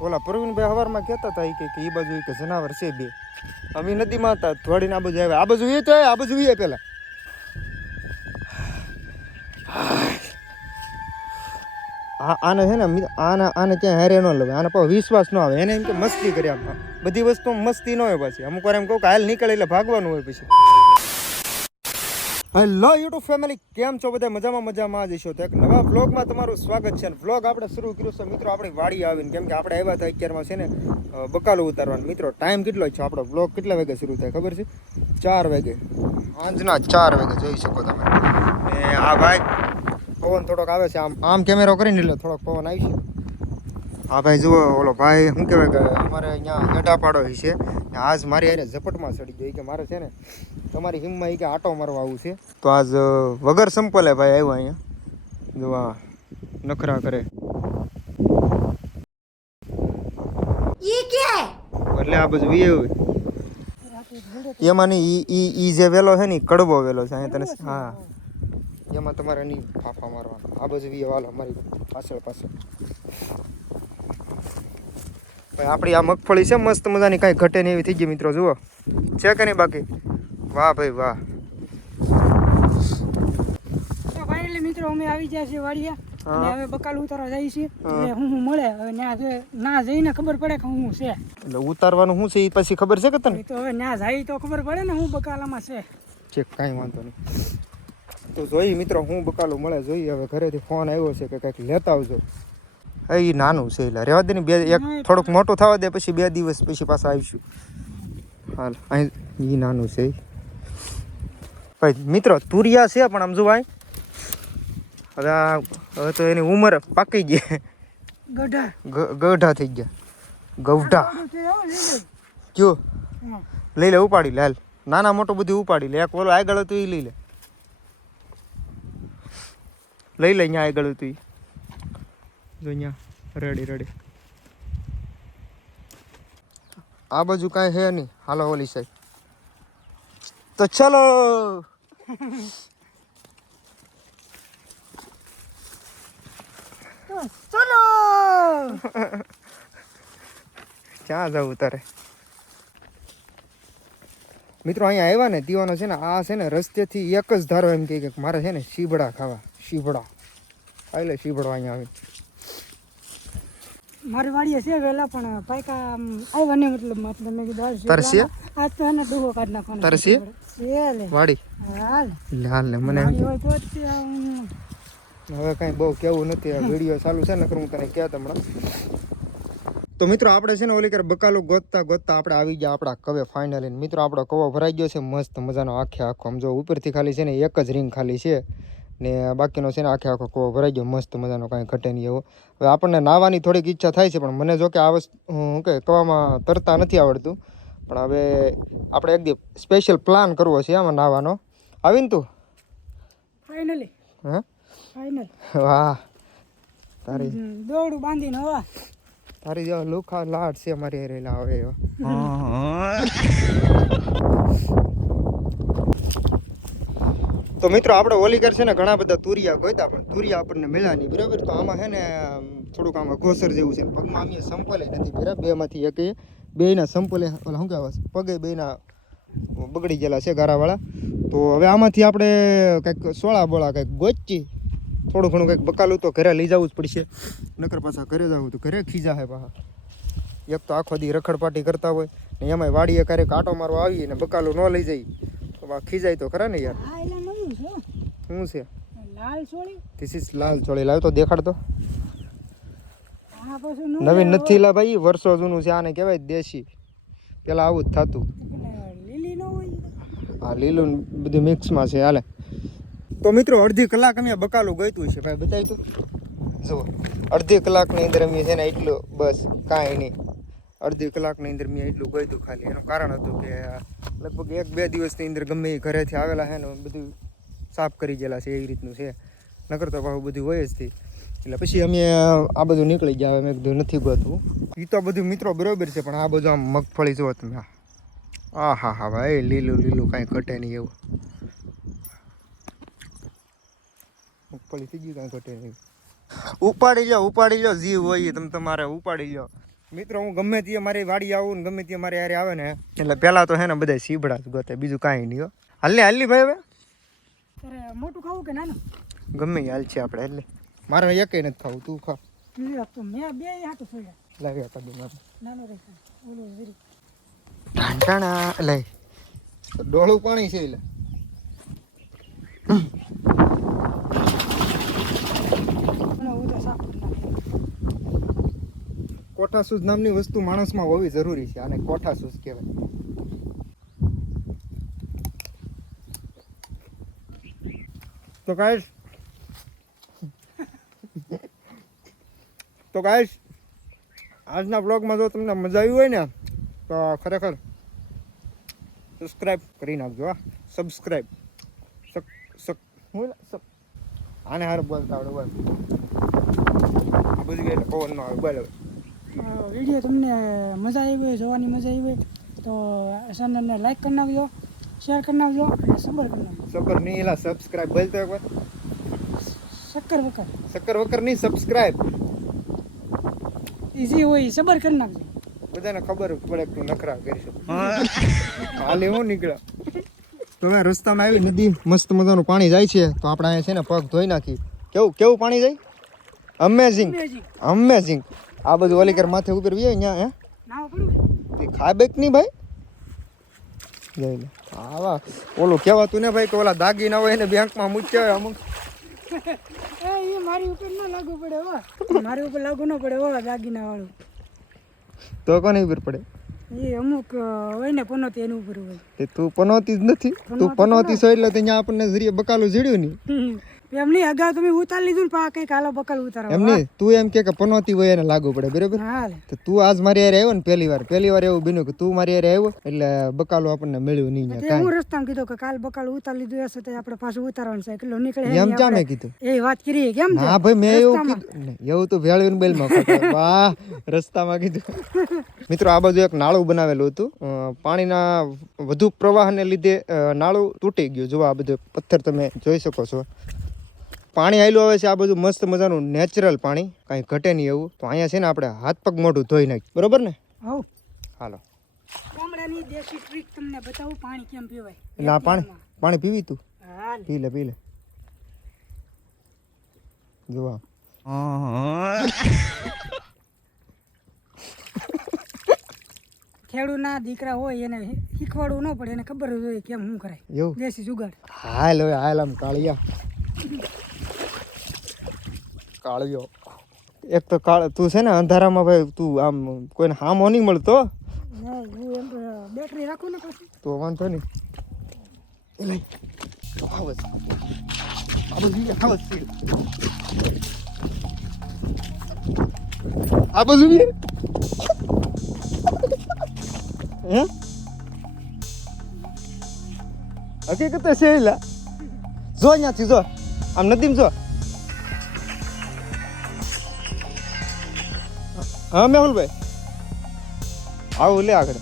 ઓલા પ્રવીણભાઈ હવારમાં કહેતા હતા કે એ બાજુ કે જનાવર છે બે. અમે નદીમાં હતા થોડીને આ બાજુ આવ્યા. આ બાજુ એ તો આ બાજુ એ પેલા આને છે ને આને ક્યાંય હારે ન લવે. આને પણ વિશ્વાસ ન આવે. એને એમ કે મસ્તી કરી. આમ બધી વસ્તુ મસ્તી ન હોય. પાછી અમુક વાર એમ કહું કે હાલ નીકળે એટલે ભાગવાનું હોય. પછી હેલો યુટ્યુબ ફેમિલી, કેમ છો બધા? મજામાં જઈશો તો એક નવા વ્લોગમાં તમારું સ્વાગત છે. વ્લોગ આપણે શરૂ કર્યો છે મિત્રો આપણી વાડી આવીને, કેમ કે આપણે આવ્યા હતા અત્યારમાં છે ને બકાલો ઉતારવાનું. મિત્રો ટાઈમ કેટલો છે આપણો? વ્લોગ કેટલા વાગે શરૂ થાય ખબર છે? 4 વાગે, સાંજના 4 વાગે જોઈ શકો તમે. ને આ ભાઈ પવન થોડોક આવે છે. આમ કેમેરો કરીને એટલે થોડોક પવન આવી છે. હા ભાઈ જુઓ, ઓલો ભાઈ શું કહેવાય કે અમારે અહીંયા ગઢા પાડો છે. આજ મારી હારે ઝપટમાં ચડી ગઈ કે મારે છે ને તમારી હિમમાં કે આટો મારવા આવું છે. તો આજ વગર સંપલે ભાઈ આવ્યો અહીંયા. જોવા નખરા કરે એટલે આ બધું એમાં નહીં. ઈ જે વેલો છે ને કડવો વેલો છે અહીંયા તને. હા, એમાં તમારે નહીં ફાફા મારવાના. આ બાજુ વીએ વાલો મારી પાછળ ભાઈ. આપણી આ મગફળી છે મસ્ત મજાની, કાંઈ ઘટે નહીં એવી થઈ ગઈ મિત્રો. જુઓ છે કે નહીં બાકી? વાહ ભાઈ વાહ. તો ફાઇનલી મિત્રો અમે આવી ગયા છીએ વાડિયા અને હવે બકાલ ઉતારવા જઈએ છીએ. એટલે હું મળે હવે ના જઈને ખબર પડે કે હું છે. એટલે ઉતારવાનું શું છે એ પછી ખબર છે કે તને? તો હવે ના જાય તો ખબર પડે ને હું બકાલામાં છે. છે કાંઈ વાંધો નહીં. તો જોઈ મિત્રો હું બકાલું મળે જોઈએ. હવે ઘરેથી ફોન આવ્યો છે કે કંઈક લેતા આવજો. એ નાનું છે એટલે રહેવા દે ને. એક થોડુંક મોટું થવા દે, પછી 2 દિવસ પછી પાછા આવીશું. હાલ અહીં એ નાનું છે ભાઈ. મિત્રો તુરિયા છે પણ આમ જો ભાઈ હવે તો એની ઉંમર પાકી ગઈ. ગઢા થઈ ગયા. ગવઢા કયો લઈ લે, ઉપાડી લે. હાલ નાના મોટું બધું ઉપાડી લે. એક ઓલો આગળ હતું એ લઈ લે. અહીંયા આગળ હતું એ જો અહીંયા રેડી. આ બાજુ કાંઈ હે નહીં. હાલો ઓલી સાઈડ. તો ચલો ક્યાં જવું તારે? મિત્રો અહીંયા આવ્યા ને દીવાનો છે ને આ છે ને રસ્તેથી એક જ ધારો એમ કે મારે છે ને શીબડા ખાવા. શીબડા એટલે શીબડો અહીંયા આવી મારી વાડીએ છે વેલા પણ પાયકા આવ્યા ને મતલબ મેં કીધું તરસી આજ તો એને ડૂહો કાઢી નાખવાનો. તરસી વાડી હાલ ને મને હોય તો હવે કાંઈ બહુ કેવું નથી. આ વિડીયો ચાલુ છે નકર હું તને કહેતો હમણાં. તો મિત્રો આપણે છે ને ઓલી કર બકાલું ગોતતા આપણે આવી ગયા આપણા કવે ફાઇનલી. મિત્રો આપણો કવો ભરાઈ ગયો છે મસ્ત મજાનો. આખો આમ જો ઉપરથી ખાલી છે ને એક જ રીંગ ખાલી છે ને બાકીનો છે ને આખો કવો ભરાઈ ગયો મસ્ત મજાનો, કાંઈ ઘટે નહીં એવો. હવે આપણને નાહવાની થોડીક ઈચ્છા થાય છે પણ મને જો કે આ વસ્તુ શું કે કવામાં તરતા નથી આવડતું. પણ હવે આપણે એક દિવસ સ્પેશિયલ પ્લાન કરવો છે આમાં નાહવાનો. આવીને તું ફાઇનલી હે ફાઇનલ. વાહ તારી દોડું બાંધીને હવા તારી જેવા લુખા લાડ છે મારી રહેલા હવે. તો મિત્રો આપણે ઓલી કર છે ને ઘણા બધા તુરિયા ગોતા પણ તુરિયા આપણને મળ્યા નહીં બરાબર. તો આમાં છે ને થોડુંક આમાં ઘોસર જેવું છે. પગમાં અમે સંપલે નથી બરાબર. બેમાંથી એક બેયના સંપલે ઓલા શું કહેવાય પગે બેયના બગડી ગયેલા છે ગારાવાળા. તો હવે આમાંથી આપણે કંઈક સોળા બોળા કંઈક ગોચી થોડું ઘણું કંઈક બકાલું તો ઘરે લઈ જવું જ પડશે. નકર પાછા ઘરે જવું તો ઘરે ખીજા હે પાછા. એક તો આખો દી રખડપાટી કરતા હોય ને એમાંય વાડીએ ક્યારેક આટો મારવા આવીએ ને બકાલું ન લઈ જઈએ તો ખીજાય તો ખરા ને યાર. શું છે? લાલ ચોળી. ધીસ ઇઝ લાલ ચોળી. લાવ તો દેખાડ તો. નવીન નથી લા ભાઈ, વર્ષો જૂનું છે. આને કહેવાય દેશી. પેલા આવું જ થતું. હા લીલું બધું મિક્સમાં છે. હાલે તો મિત્રો અડધી કલાક અમે બકાલું ગયતું છે ભાઈ. બતાવી તું જુઓ અડધી કલાકની અંદર અમે છે ને એટલું બસ કાંઈ નહીં. અડધી કલાકની અંદર મેં એટલું ગયું ખાલી. એનું કારણ હતું કે લગભગ 1-2 દિવસની અંદર ગમે એ ઘરેથી આવેલા છે ને બધું સાફ કરી ગયેલા છે. એવી રીતનું છે. નકર તો ભાવ બધું હોય જ થી. એટલે પછી અમે આ બધું નીકળી ગયા. મેં કીધું નથી ગોતું. એ તો બધું મિત્રો બરાબર છે પણ આ બધું આમ મગફળી જુઓ તમે. હા ભાઈ લીલું કાંઈ ઘટે નહીં એવું. મગફળી થઈ ગયું કાંઈ ઘટે નહીં. ઉપાડી લો જીવ હોય તમે તમારે ઉપાડી લો. મિત્રો હું ગમે તે મારી વાડી આવું ને ગમે તે મારી યારે આવે ને એટલે પેલા તો હે ને બધા સીબડા જ ગોતે, બીજું કાંઈ નહીં હો. હાલી ભાઈ હવે તારે મોટું ખાવું કે નાનું? ગમે એ હાલ છે આપણે એટલે મારે એકેય નથી ખાવું, તું ખા. તો મેં બે હાથું સોયા લાવ્યા કદું મારે નાનો રહે ઓલું વીરી ઢાંટાણા લઈ ડોળું પાણી છે એટલે કોઠાસૂઝ નામની વસ્તુ માણસમાં હોવી જરૂરી છે, આને કોઠાસૂઝ કહેવાય. તો ગાઈસ આજના બ્લોગમાં જો તમને મજા આવી હોય ને તો ખરેખર સબસ્ક્રાઈબ કરી નાખજો. હા સબસ્ક્રાઈબ આને હારે બોલતા આવડે બોલ બધી એટલે પવન નો આવે બોલ. વિડીયો તમને મજા આવી હોય, જોવાની મજા આવી હોય તો ચેનલને લાઈક કરી નાખજો, શેર કરી નાખજો અને સબર કરી નાખજો. સબર નહીં એલા સબસ્ક્રાઈબ બોલતો એકવાર. શક્કર વકર નહીં સબસ્ક્રાઈબ ઈઝી હોય સબર કરી નાખજો. બધાને ખબર પડે કે તું નખરા કરીશું. હાલે હું નીકળ્યા તો હવે રસ્તામાં આવી નદી મસ્ત મજાનું પાણી જાય છે તો આપણે અહીંયા છે ને પગ ધોઈ નાખી. કેવું પાણી જાય? અમેઝિંગ. આ બધું ઓલીકર માથે ઉપર વીએ અહીંયા હે નાવ પડું ખાય બેક નહીં ભાઈ જઈ લે. આવા ઓલું કહેવાતું ને ભાઈ કે ઓલા દાગી ના હોય એને બેંકમાં મૂક્યા હોય અમુક. એ મારી ઉપર ના લાગુ પડે હો, મારી ઉપર લાગુ ન પડે હો દાગીના વાળું. તો કોને ઉપર પડે? એ અમુક હોય ને પનોતી એની ઉપર હોય. તું પનોતી જ નથી, તું પનોતી છો એટલે ત્યાં આપણને જરીએ બકાલું જીડ્યું નહીં. એમ નહીં અગાઉ તમે ઉતાર લીધું ને પા કઈક હાલો બકાલ ઉતારો. એમ નહીં તું એમ કે પનોતી હોય એને લાગુ પડે બરાબર. તો તું આજ મારી યારે આવ્યો ને પહેલી વાર એવું બન્યું કે તું મારી યારે આવ્યો એટલે બકાલું આપણને મળ્યું નહીં. હું રસ્તામાં કીધું કે કાલ બકાલ ઉતાર લીધું હશે તો આપણે પાછું ઉતારવાનું છે કેટલો નીકળે એમ ક્યાં મેં કીધું એ વાત કરી કેમ? હા ભાઈ મેં એવું કીધું એવું તો વેળવીને બેલમાં વાહ રસ્તામાં કીધું. મિત્રો આ બાજુ એક નાળું બનાવેલું હતું, પાણીના વધુ પ્રવાહને લીધે નાળું તૂટી ગયું. જો આ બધું પથ્થર તમે જોઈ શકો છો. પાણી આવેલું આવે છે આ બધું મસ્ત મજાનું નેચરલ પાણી, કાંઈ ઘટે નહીં એવું. તો અહીંયા છે ને આપણે હાથ પગ મોઢું ધોઈ નાખી બરોબર ને. હાલો ગામડાની દેશી ટ્રીક તમને બતાવું પાણી કેમ પીવાય. એટલે આ પાણી પીવી તું પી લે જોવા. ખેડૂતના દીકરા હોય એને શીખવાડવું ન પડે, એને ખબર જ હોય કેમ શું કરાય એવું દેશી જુગાડ. હાલ આમ કાળિયા કાળિયો એક તો તું છે ને અંધારામાં ભાઈ તું આમ કોઈને હામો નહીં મળતો. બેટરી રાખું ને પછી તો વાંધો નહીં. આ બધું હે હકીકત છે એલા જો અહીંયાથી જો આમ નદીમ જો. હા મેહુલભાઈ આવું લે આગળ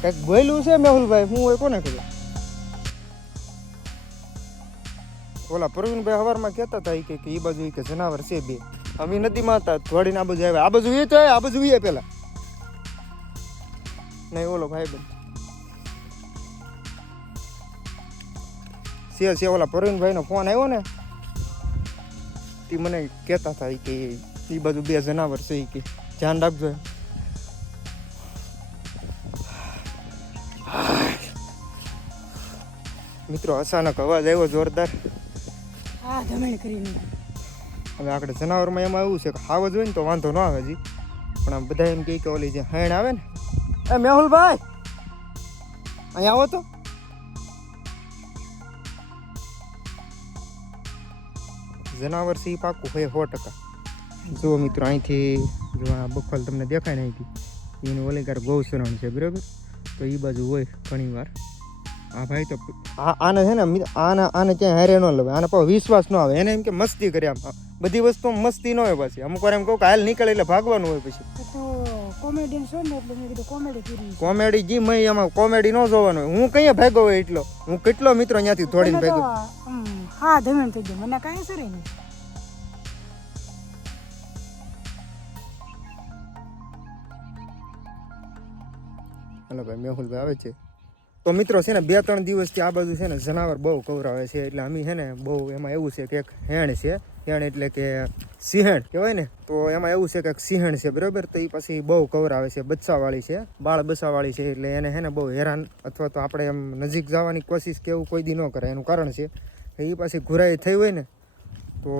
કંઈક બોલ્યું છે મેહુલભાઈ હું હોય કોને ખબર. ઓલા પ્રવીણભાઈ સવારમાં કહેતા હતા કે એ બાજુ કે જનાવર છે બે. અમે નદીમાં હતા થોડીને આ બાજુ આવ્યા. આ બાજુ એ તો આ બાજુ એ પેલા નહીં ઓલો ભાઈ બંધ છે ઓલા પ્રવીણભાઈનો ફોન આવ્યો ને તે મને કહેતા હતા કે એ બાજુ બે જનાવર છે કે ધ્યાન રાખજો. મિત્રો અચાનક અવાજ આવ્યો જોરદાર. હવે આપણે જનાવરમાં એમાં એવું છે કે હાવ જ હોય ને તો વાંધો ન આવે હજી, પણ આમ બધા એમ કહે કે ઓલી જે હેણ આવે ને એ મેહુલભાઈ અહીંયા આવો તો. જનાવર છે એ પાકું હોય 100%. જુઓ મિત્રો અહીંથી જો આ બખોલ તમને દેખાય ને અહીંથી એનું ઓલીકાર ગૌસરણ છે બરાબર. તો એ બાજુ હોય ઘણી વાર. હા ભાઈ તો આને છે ને આને ક્યાંય હારે ન લેવાય, આને પાછો વિશ્વાસ ન આવે. એને એમ કે મસ્તી કરે, આમ બધી વસ્તુ મસ્તી ન હોય. પછી અમુક વાર એમ કહું કે હાલ નીકળે એટલે ભાગવાનું હોય. પછી કોમેડી જી મેં એમાં કોમેડી ન જોવાનું હોય. હું કઈ ભાગો હોય એટલો હું કેટલો મિત્રો અહીંયાથી થોડીને ભાગ્યો. હા ધમેણ થઈ ગયો મને કાંઈ સરે નહીં. હાલો ભાઈ મેહુલભાઈ આવે છે. તો મિત્રો છે ને 2-3 દિવસથી આ બાજુ છે ને જનાવર બહુ કવરાવે છે એટલે અમે છે ને બહુ એમાં એવું છે કે એક હેણ છે, હેણ એટલે કે સિંહણ કહેવાય ને, તો એમાં એવું છે કે એક સિંહણ છે બરાબર, તો એ પછી બહુ કવરાવે છે, બચ્ચાવાળી છે, બાળ બચ્ચાવાળી છે, એટલે એને છે ને બહુ હેરાન અથવા તો આપણે એમ નજીક જવાની કોશિશ કે એવું કોઈ દી ન કરે. એનું કારણ છે એ પછી ઘુરાઈ થઈ હોય ને તો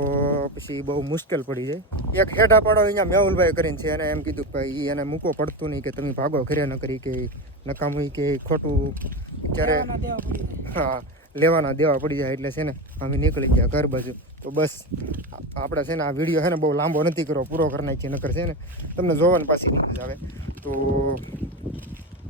પછી બહુ મુશ્કેલ પડી જાય. એક હેઠા પાડો અહીંયા મેહુલભાઈ કરીને છે, એને એમ કીધું કે ભાઈ એને મૂકો પડતું નહીં કે તમે ભાગો ઘરે ન કરી કે નકામું કે ખોટું ક્યારે લેવાના દેવા પડી જાય. હા લેવાના દેવા પડી જાય, એટલે છે ને અમે નીકળી ગયા ઘર બાજુ. તો બસ આપણે છે ને આ વિડીયો છે ને બહુ લાંબો નથી કરવો, પૂરો કરી નાખીએ, નકર છે ને તમને જોવાની પાછી મજા આવે. તો